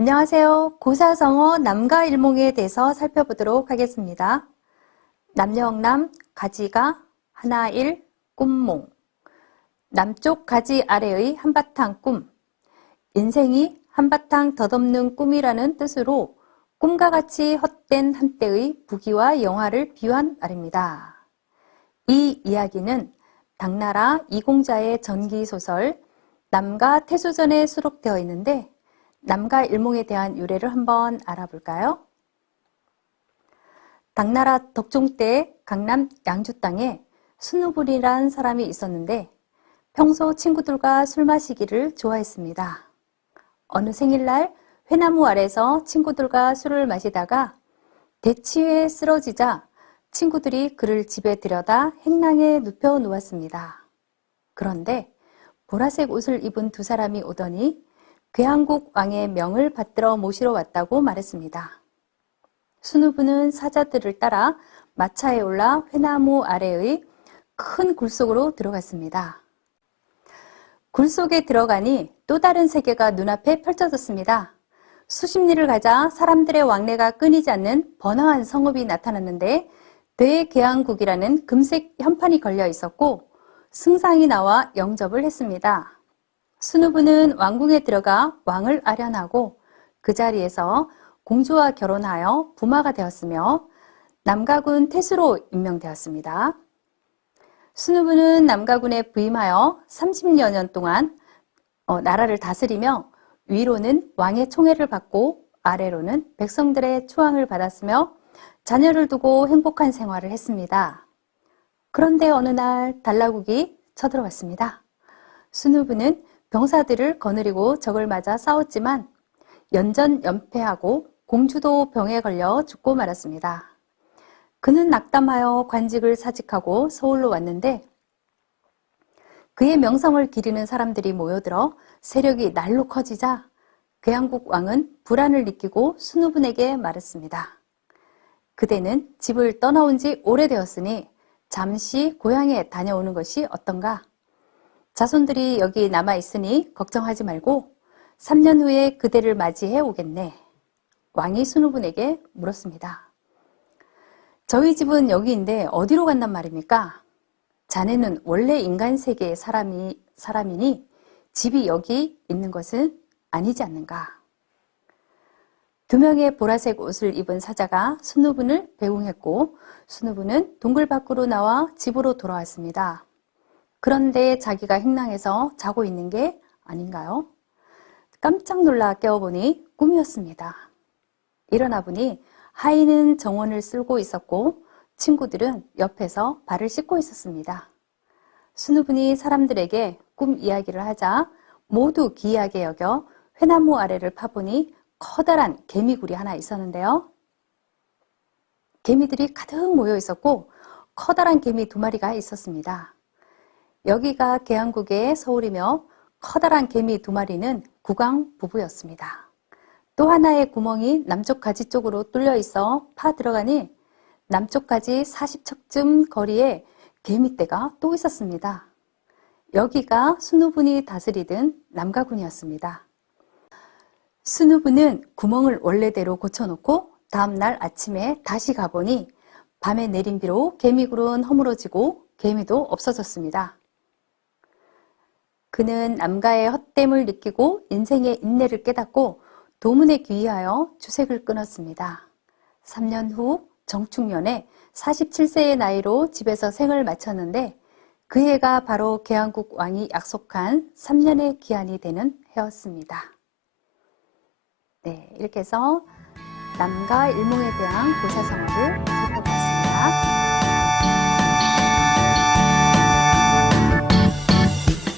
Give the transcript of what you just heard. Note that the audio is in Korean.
안녕하세요. 고사성어 남가 일몽에 대해서 살펴보도록 하겠습니다. 남녀영남 가지가 하나일 꿈몽 남쪽 가지 아래의 한바탕 꿈 인생이 한바탕 덧없는 꿈이라는 뜻으로 꿈과 같이 헛된 한때의 부귀와 영화를 비유한 말입니다. 이 이야기는 당나라 이공자의 전기소설 남가 태수전에 수록되어 있는데 남가 일몽에 대한 유래를 한번 알아볼까요? 당나라 덕종 때 강남 양주 땅에 순우불이란 사람이 있었는데 평소 친구들과 술 마시기를 좋아했습니다. 어느 생일날 회나무 아래서 친구들과 술을 마시다가 대치에 쓰러지자 친구들이 그를 집에 들여다 행랑에 눕혀 놓았습니다. 그런데 보라색 옷을 입은 두 사람이 오더니 괴한국 왕의 명을 받들어 모시러 왔다고 말했습니다. 순우부는 사자들을 따라 마차에 올라 회나무 아래의 큰 굴 속으로 들어갔습니다. 굴 속에 들어가니 또 다른 세계가 눈앞에 펼쳐졌습니다. 수십 리를 가자 사람들의 왕래가 끊이지 않는 번화한 성읍이 나타났는데 대계왕국이라는 금색 현판이 걸려 있었고 승상이 나와 영접을 했습니다. 순우부는 왕궁에 들어가 왕을 아련하고 그 자리에서 공주와 결혼하여 부마가 되었으며 남가군 태수로 임명되었습니다. 순우부는 남가군에 부임하여 30여 년 동안 어, 나라를 다스리며 위로는 왕의 총애를 받고 아래로는 백성들의 추앙을 받았으며 자녀를 두고 행복한 생활을 했습니다. 그런데 어느 날 달라국이 쳐들어왔습니다. 순우부는 병사들을 거느리고 적을 맞아 싸웠지만 연전 연패하고 공주도 병에 걸려 죽고 말았습니다. 그는 낙담하여 관직을 사직하고 서울로 왔는데 그의 명성을 기리는 사람들이 모여들어 세력이 날로 커지자 괴양국 왕은 불안을 느끼고 순우분에게 말했습니다. 그대는 집을 떠나온 지 오래되었으니 잠시 고향에 다녀오는 것이 어떤가? 자손들이 여기 남아 있으니 걱정하지 말고 3년 후에 그대를 맞이해 오겠네. 왕이 순우분에게 물었습니다. 저희 집은 여기인데 어디로 간단 말입니까? 자네는 원래 인간 세계의 사람이, 사람이니 집이 여기 있는 것은 아니지 않는가? 두 명의 보라색 옷을 입은 사자가 순우분을 배웅했고 순우분은 동굴 밖으로 나와 집으로 돌아왔습니다. 그런데 자기가 행랑에서 자고 있는 게 아닌가요? 깜짝 놀라 깨어보니 꿈이었습니다. 일어나 보니 하이는 정원을 쓸고 있었고 친구들은 옆에서 발을 씻고 있었습니다. 순우분이 사람들에게 꿈 이야기를 하자 모두 기이하게 여겨 회나무 아래를 파보니 커다란 개미굴이 하나 있었는데요. 개미들이 가득 모여 있었고 커다란 개미 두 마리가 있었습니다. 여기가 계양국의 서울이며 커다란 개미 두 마리는 국왕 부부였습니다. 또 하나의 구멍이 남쪽 가지 쪽으로 뚫려 있어 파 들어가니 남쪽 가지 40척쯤 거리에 개미떼가 또 있었습니다. 여기가 순우분이 다스리던 남가군이었습니다. 순우분은 구멍을 원래대로 고쳐놓고 다음날 아침에 다시 가보니 밤에 내린 비로 개미굴은 허물어지고 개미도 없어졌습니다. 그는 남가의 헛됨을 느끼고 인생의 인내를 깨닫고 도문에 귀의하여 주색을 끊었습니다. 3년 후 정축년에 47세의 나이로 집에서 생을 마쳤는데 그 해가 바로 계양국 왕이 약속한 3년의 기한이 되는 해였습니다. 네, 이렇게 해서 남가 일몽에 대한 고사성어를